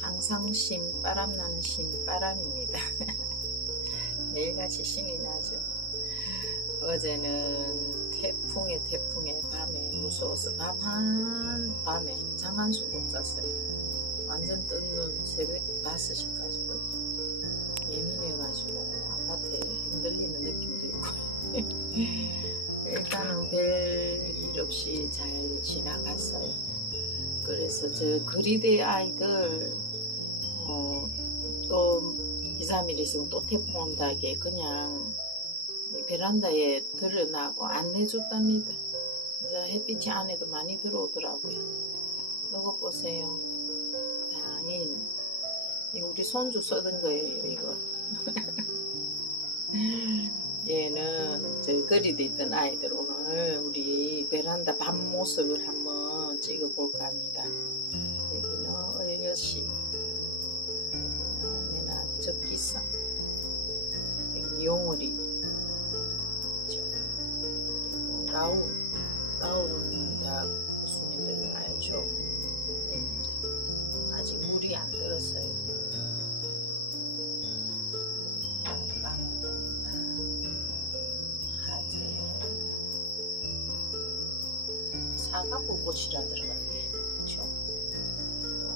항상 신바람 나는 신바람입니다. 매일같이 신이 나죠. 어제는 태풍에 태풍에 밤에 무서워서 밤 한 밤에 잠한수못 잤어요. 완전 뜬눈 새벽 5시까지 거의 예민해가지고 아파트에 흔들리는 느낌도 있고 일단은 별 일 없이 잘 지나갔어요. 그래서 저 거리대 아이들 어, 또 2, 3일 있으면 또 태풍 온다게 그냥 이 베란다에 들여놔고 안 내줬답니다. 그래서 햇빛이 안에도 많이 들어오더라고요. 이거 보세요. 당인. 이 우리 손주 써던 거예요, 이거. 얘는 저 거리대 있던 아이들 오늘 우리 베란다 밤 모습을 한번 찍어볼까 합니다. 여기는 얼려심, 여기는 적기성, 여기 그죠? 그리고 라울, 사과불꽃이라 들어가기에는 그쵸? 또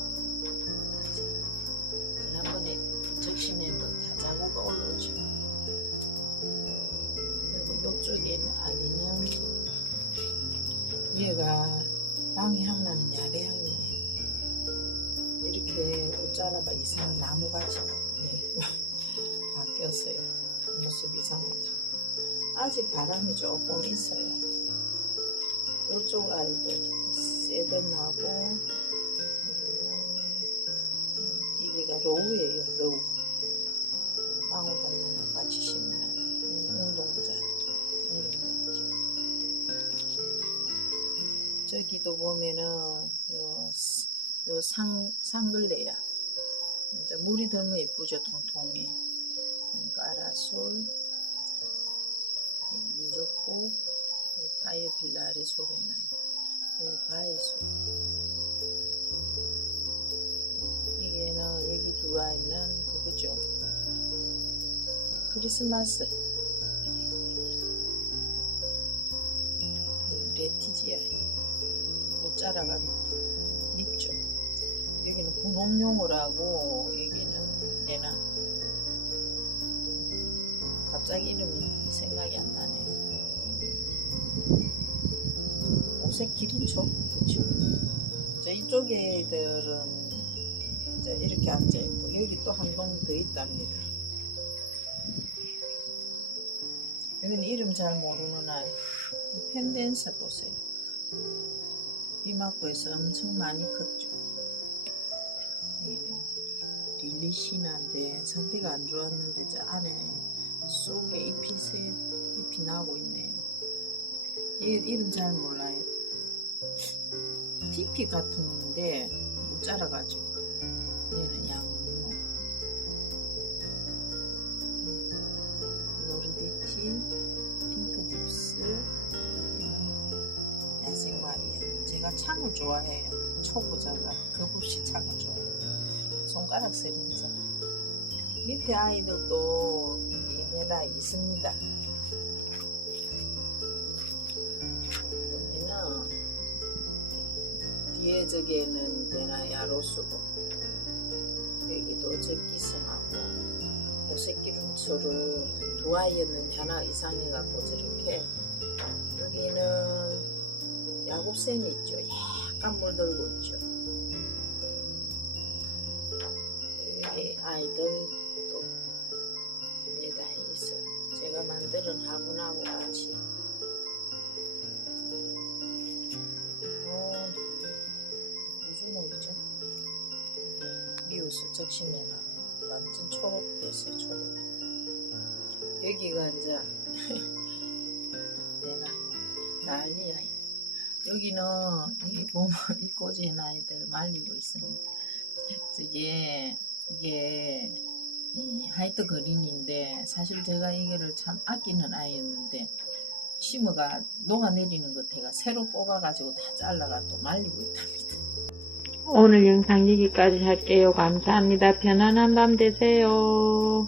지난번에 적심했던 다자구가 올라오죠. 그리고 이쪽에 아기는 얘가 밤이 향나는 야배향이에요. 이렇게 옷자라가 이상한 나무같이 예, 바뀌었어요. 모습 이상하죠. 아직 바람이 조금 있어요. 이쪽 아이들 세덤하고 여기가 로우예요. 로우. 방울복나무 같이 심는 아이. 운동자. 저기도 보면은 요, 요 상, 상글레야. 이제 물이 들면 예쁘죠, 통통해. 음, 까라솔, 유적고, 바이오 빌라리 속에 나이다. 여기 바이소. 이게는, 여기 두 아이는 그거죠. 크리스마스. 음, 레티지아. 못 자라가 밉죠. 여기는 분홍용어라고 여기는 내나 갑자기 이름이 생각이 안 나네 요. 오색 기린초? 저 이쪽에 애들은 이제 이렇게 앉아 있고 여기 또 한 동 더 있답니다. 여기는 이름 잘 모르는 아이 펜덴스 보세요. 비 맞고 해서 엄청 많이 컸죠. 릴리시나인데 상태가 안 좋았는데 저 안에 속에 잎이 새 잎이 나고 있네요. 얘 이름 잘 몰라요. TP 같은데 못 자라가지고 얘는 양모 로르디티 핑크딥스 얘는 야생 마리아 제가 창을 좋아해요. 초보자가 겁없이 창을 좋아해요. 손가락 쓰리면서 밑에 아이들도 2m 있습니다. 뒤에 저기에는 대나 야로수고 여기도 적기성하고 오색기름초를 두 아이였는데 하나 이상해 갖고 저렇게 여기는 야곱센이 있죠. 약간 물들고 있죠. 여기 아이들 또 매달려 있어요. 제가 만드는 화분하고 같이. 미우스 적심해나는 완전 초록됐어요. 초록이. 여기가 이제 내가 난리야. 여기는 이 보면 이 꼬지인 아이들 말리고 있습니다. 이게 이게 이 하이트 그린인데 사실 제가 이거를 참 아끼는 아이였는데 심어가 녹아내리는 것 제가 새로 뽑아가지고 다 잘라가 또 말리고 있답니다. 오늘 영상 여기까지 할게요. 감사합니다. 편안한 밤 되세요.